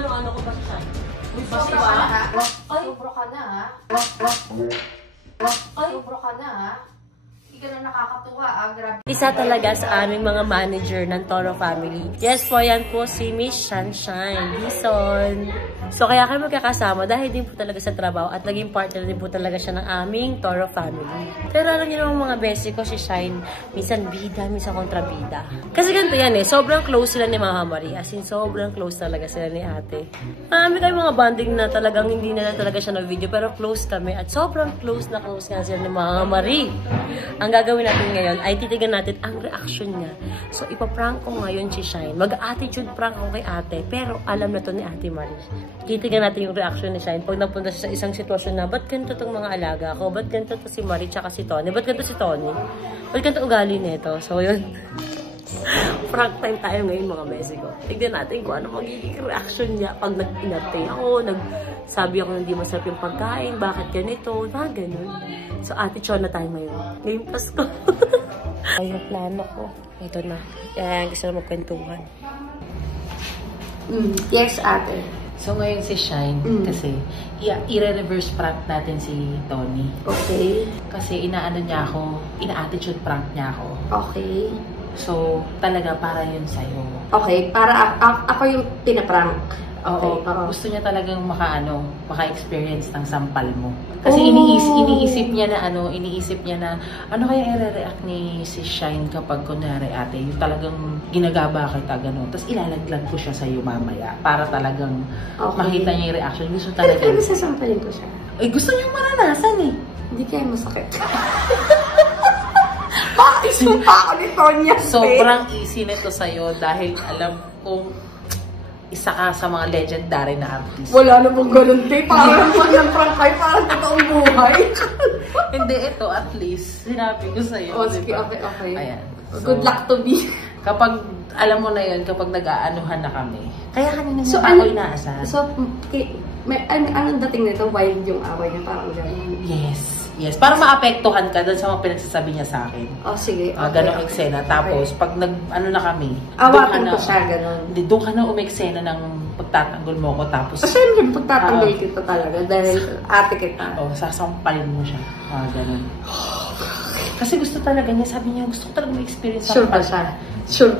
ano-ano ko pa siya. Sobra ka na ha? Ay. Sobra ka na ha? Ay. Sobra ka na ha? Hindi ka na nakakatuwa ah, grabe. Isa talaga sa aming mga manager ng Toro family. Yes po, yan po si Miss Sunshine Dizon. So kaya kami magkakasama dahil din po talaga sa trabaho at naging partner din po talaga siya ng aming Toro family. Pero alam niyo naman mga besi ko, si Shine, minsan bida, minsan kontrabida. Kasi ganito yan eh, sobrang close sila ni Mama Marie. As in, sobrang close talaga sila ni ate. Marami kayong mga bonding na talagang hindi na talaga siya na video, pero close kami. At sobrang close na close nga sila ni Mama Marie. Ang gagawin natin ngayon ay titigan natin ang reaction niya. So, ipaprank ko ngayon si Shine. Mag-attitude prank ako kay ate, pero alam na to ni Ate Marie. Titigan natin yung reaction ni Shine pag napunta siya sa isang sitwasyon na, ba't ganito tong mga alaga ko? Ba't ganito to si Marie tsaka si Tony? Ba't ganito si Tony? Ba't ganito ugali nito? So, yun. Prank time tayo ngayon mga besi ko. Tignan natin kung ano magiging reaction niya pag nag-inatay ako, nagsabi ako na hindi masarap yung pagkain, bakit ganito, mga ganun. So, ate Chon na tayo ngayon. Ngayong Pasko. Ay, yung plano ko. Ito na. Kaya gusto na magkwentuhan. Yes, ate. So, ngayon si Shine, kasi i-reverse prank natin si Tony. Okay. Kasi inaano niya ako, ina-attitude prank niya ako. Okay. So, talaga para yun sa'yo. Okay, para ako yung pinaprank. Oo, Okay. gusto niya talagang maka-experience ng sampal mo. Kasi iniisip niya na ano kaya i-react ni si Shine kapag kunwari ate, yung talagang ginagaba kita gano'n. Tapos ilalaglag ko siya sa'yo mamaya para talagang makita niya yung reaction. Gusto talaga. Pero sasampalin ko siya. Ay, gusto niyang maranasan eh. Hindi kaya masakit. Pakisumpa ako ni Tonya. Sobrang easy nito sa'yo dahil alam kong isa ka sa mga legendary na artist. Wala na pong ganun, te. Parang pag nag-prank kayo, parang totoong buhay. Hindi, ito at least sinabi ko sa'yo. Oh, sige, diba? okay. Ayan. So, good luck to me. Kapag, alam mo na yun, kapag nag-aanuhan na kami. Kaya kanina So, ako inaasahan. So, anong dating nito? Wild yung away niya, parang gano'n. Yes. Para maapektuhan ka doon sa mga pinagsasabi niya sa akin. Oh, sige. Ganong eksena. Tapos, pag na kami, awatin ko siya, gano'n. Hindi, doon ka na umeksena ng pagtatanggol mo ko. Tapos, siyempre, pagtatanggol kita talaga dahil ate kita. Sasampalin mo siya. Gano'n. Kasi gusto talaga niya, sabi niya, gusto ko talaga ma-experience. Sure ba siya? Sure.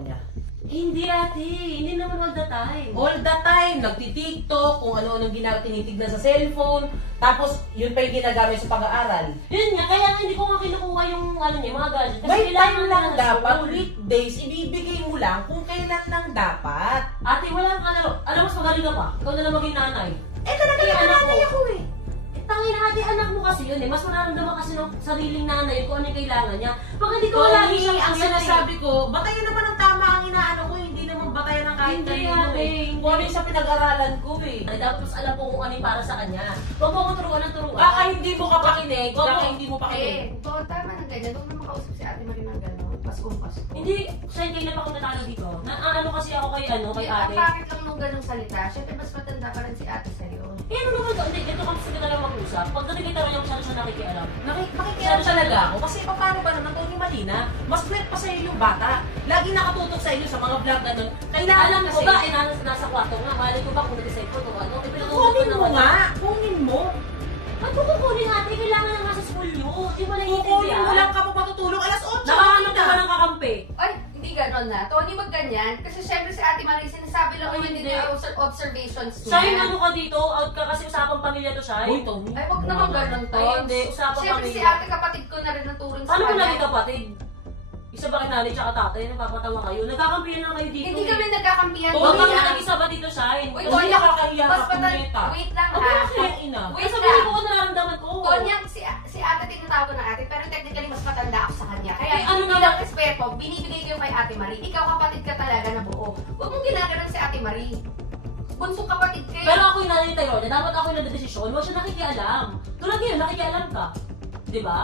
Niya. Hindi ate, hindi naman all the time. All the time, nagtitiktok, kung ano-anong tinitignan sa cellphone, tapos yun pa yung ginagamit sa pag-aaral. Yun nga, kaya nga hindi ko nga kinukuha yung ano niya, mga gadget. Kasi May kailangan time lang na dapat, school. weekdays, ibibigay mo lang kung kailan lang dapat. Ate, wala kang kalaro. Alam mo, mas magaling ka pa. Ikaw na lang maging nanay. Talaga yung nanay ako eh. Tangin na ate, anak mo kasi yun eh. Mas mararamdaman kasi ng sariling nanay kung ano yung kailangan niya. Pag hindi ko lagi siyang Ang sinasabi ko, batayan naman ng tama ang inaano ko, hindi naman batayan ng kahit Hindi, kanino ate, eh. hindi. Kung ano yung sa pinag-aralan ko eh. Ay, dapat mas alam ko kung ano yung para sa kanya. Huwag mo akong turuan ng turuan. Baka hindi mo kapakinig, baka hindi mo pakinig. Tama na ganyan. Huwag na makausap si ate Marie ng gano'n. Pasko. Hindi, siya yung kailan pa ako natalo dito. Ano kasi ako kay ate. Ang pangit lang nung gano'ng salita. Siyempre, mas matanda pa rin si ate sa'yo. Eh, ano naman to? Hindi, ito kasi kita lang mag-usap. Pag nakikita mo yung siya nakikialam. Makikialam talaga ako kasi paano ba naman Tony Malina, mas flat pa sa'yo yung bata. Lagi nakatutok sa inyo sa mga vlog na doon. Kailangan Alam kasi... ko ba, eh, nasa kwarto nga. Malay ko ba kung nag-decide ko kung ano? Eh, Kunin mo nga! Kunin mo! Ba't mo kukunin ate? Kailangan lang nga sa school yun. Di mo Kukunin naiintindihan. mo lang ka pa matutulog. Alas 8 Nakaano ka ba ng kakampi? Ay, hindi gano'n na. Tony, wag ganyan. Kasi syempre si ate Marie, sinasabi lang naman din yung observations niya. Shine, ano ka dito? Out ka kasi usapang pamilya to, Shine. Uy, Tony. Ay, wag naman gano'n to. Ay, hindi. Usapang Syempre pamilya. si ate kapatid ko na rin ang turing sa Paano mo kanya. lagi kapatid? Isa ba kay nanay tsaka tatay? Nagpapatawa kayo? Nagkakampiyan lang kayo dito. Hindi kami nagkakampihan. Huwag Tony, kami ah. nag-isa ba dito, Shine? Uy, Hindi Tony, nakakahiya mas ka, matan... punyeta. Wait lang Ako ha. bakit? ina. Wait, sabihin ko kung nararamdaman ko. Tonya, si ate tinatawag ko ng ate, pero technically mas matanda ako sa kanya. Kaya Eh, ano bilang respeto, binibigay ko yung kay ate Marie. Ikaw kapatid ka talaga na buo. Huwag mong ginaganon si ate Marie. Bunsong kapatid kayo. Pero ako yung nanay tayo, dapat ako yung nagdedesisyon. Huwag siya nakikialam. Tulad yun, nakikialam ka. Di ba?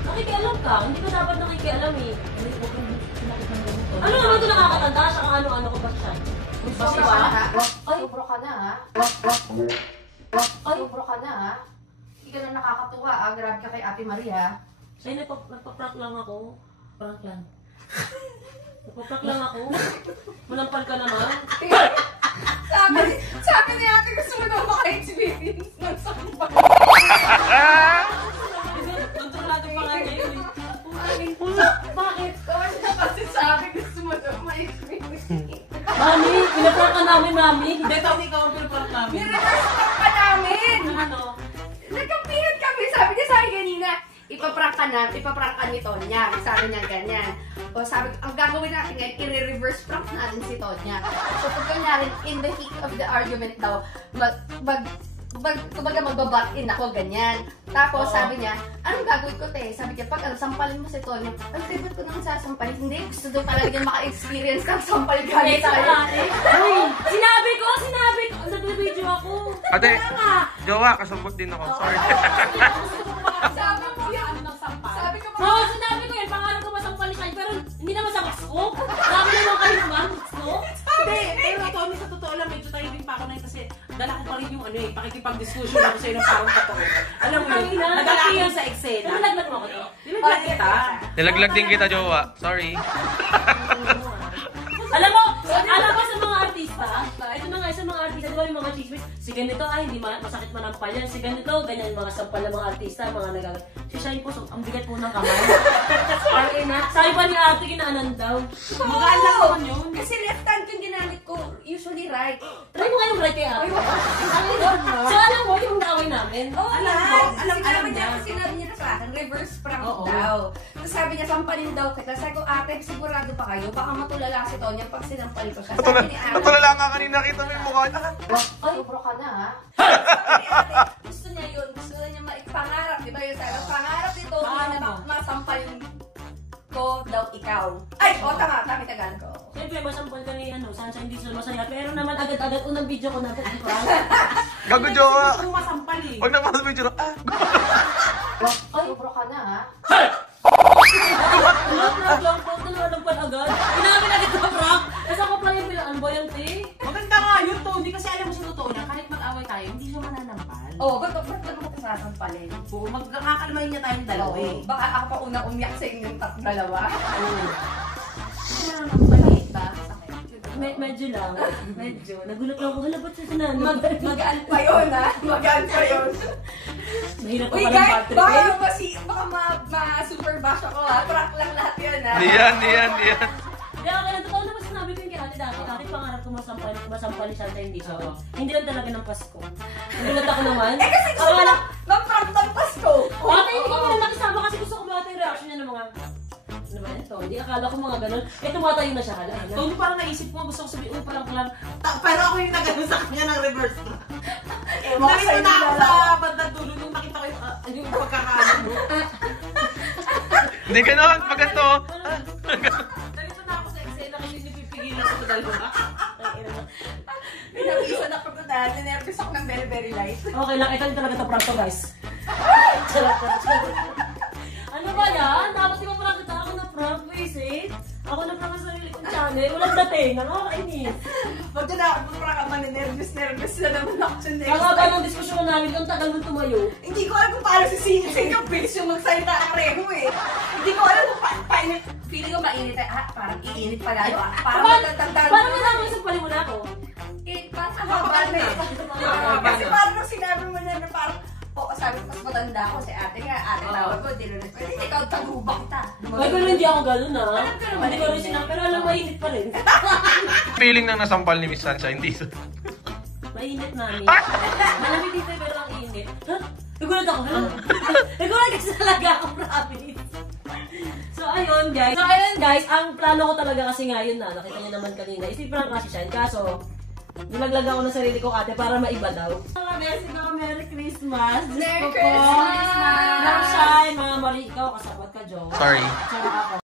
Nakikialam ka. Hindi ka dapat nakikialam eh. Ano naman ito nakakatanda siya kung ano-ano ko ba siya? Sobra ka na ha? Ay. Sobra ka na ha? Ay. Sobra ka na ha? Hindi ka na nakakatuwa ha? Grabe ka kay ate Marie ha? Ay, nagpa-prank lang ako. Prank lang. Nagpa-prank lang ako. Malampal ka naman. Mami, pinaprank ka namin, Mami. Hindi, Tony, ikaw ang pinaprank namin. Ni-reverse prank ka namin! Ano? Nagkampihan kami. Sabi niya sa akin kanina, ipaprank ka ni Tonya. Sabi niya ganyan. O sabi, ang gagawin natin ngayon, i-reverse prank natin si Tonya. So pag kunyari, in the heat of the argument daw, kumbaga magbabat-in ako, ganyan. Tapos sabi niya, anong gagawin ko, te? Sabi niya, pag sampalin mo si Tonya, ay, favorite ko naman sasampalin. Hindi, gusto daw talaga niya maka-experience ng sampal gamit tayo. Uy, sinabi ko, nag-video ako. Ate, jowa, kasabot din ako. Sorry. Sabi ko yan. Sabi ko, Oo, sinabi ko yan, pangalan ko masampal siya, pero hindi naman sa masko. Sabi naman kayo naman, no? Hindi, pero Tony, sa totoo lang, medyo tayo din pa ako na yun kasi dala ko pa rin yung pakikipag-discussion ako sa'yo na parang totoo. Alam mo yun, nadala ko yun sa eksena. Nalaglag mo ako to. Nilaglag kita. Nilaglag din kita, jowa. Sorry. Alam mo sa mga artista, ito na nga sa mga artista, di ba yung mga chismis, si ganito ay hindi masakit manampal yan, si ganito, ganyan mga sampal ng mga artista, mga nagagat. Si Shine po, ang bigat po ng kamay. Sabi pa ni ate, kinaanan daw. Magaan lang naman yun. kasi left hand yung ginamit ko, usually right. Try mo nga yung right kay ate. So alam mo yung naaway namin? Oh, alam niya niya. kasi sinabi niya na sa akin, reverse prank Oo. daw. Tapos sabi niya, sampalin daw kita. Sabi ko, ate, sigurado pa kayo, baka matulala si Tonya pag sinampalin ko siya. Sabi ni ate, Natulala nga kanina, kita mo yung mukha niya. ay, sobro ka na ha. Sabi ni ate, gusto niya yun, gusto niya pangarap, di ba yun? Sabi, pangarap ni Tonya na masampalin ko daw ikaw. Ay, tama, tagal ko. Siyempre, masampal ka ni Sunshine Diesel, masaya. Pero naman agad-agad, unang video ko na ito. Gago, jowa. Gusto mo masampal eh. Huwag na mas medyo na. Ay, sobro ka na ha. Prank lang po, walang pan agad. Inamin agad sa prank. Kasi ako pala yung bilang ba yan, te? Maganda nga yun, Tony, kasi alam mo sa totoo na kahit mag-away tayo, hindi siya mananampal. Oh, ba't mo ko sasampalin? Oo, magkakalmahin niya tayong dalawa eh. Baka ako pa una umiyak sa inyong dalawa. Oo. Maliit ba? Medyo lang. Medyo. Nagulat lang ako. Hala, ba't sa sinanay? Magaan pa yun, ha? Magaan pa yun. Mahirap pa Uy, parang guys, battery. baka ma-super bash ako, ha? Prank lang lahat yun, ha? Di yan. Hindi, okay lang. Totoo naman sinabi ko yung kay ate dati. Ate, pangarap ko masampal ni Sunshine Diesel. Hindi lang talaga ng Pasko. Nagulat ako naman. Eh, kasi gusto ko lang mag-prank ng Pasko. Ate, hindi ko pala nakisama kasi gusto ko ba ate yung reaction niya ng mga... Ano ba ito? Hindi, akala ko mga ganun. Eh, tumatayo na siya. Hala, hala. Tony, parang naisip ko, gusto ko sabihin, parang lang. Pero ako yung nagano sa kanya ng reverse na. Nakita na ako sa bandang dulo nung nakita ko yung pagkakaano mo. Hindi ganon. Pag ganito. Nakita na ako sa eksena kasi nipipigilan ko sa dalawa. Pinag-isa na pag na, ninervous ako ng very, very light. Okay lang, ito talaga ito prank to, guys. Charot. Ano ba yan? Dapat di ba prank kita? Ako na prank, visit. Ako na prank sa sarili kong channel. Walang dating. Nakakainis. Pag na prank ka man, nervous na naman ako sa next Kaya ba ng diskusyon namin kung tagal mong tumayo? Hindi ko alam kung paano sisingin yung face yung magsalita ang reho eh. Hindi ko alam kung painit. Feeling ko mainit eh. Parang iinit pala. Parang matatandaan. Parang nalaman sa pali mo na ako. Parang haba na eh. Kasi parang nung sinabi mo na parang, sabi ko, mas matanda ako si ate nga. Ate tawag ko, dinulit ko. Hindi, ikaw taguba kita. Ay, pero hindi ako gano'n ha. Hindi ko rin sinabi, pero alam, mainit pa rin. Feeling nang nasampal ni Miss Sunshine Diesel. Mainit namin. Malamig dito pero ang init. Ha? Nagulat ako. Nagulat kasi talaga ako, promise. So ayun guys, ang plano ko talaga kasi ngayon na, nakita niyo naman kanina, isipran kasi siya. Kaso, nilaglag ako ng sarili ko ate para maiba daw. Mga besi ko, Merry Christmas! Merry Christmas! Lang Shine, mga Marie, ikaw kasapat ka, Jo. Sorry. Tsaka ako.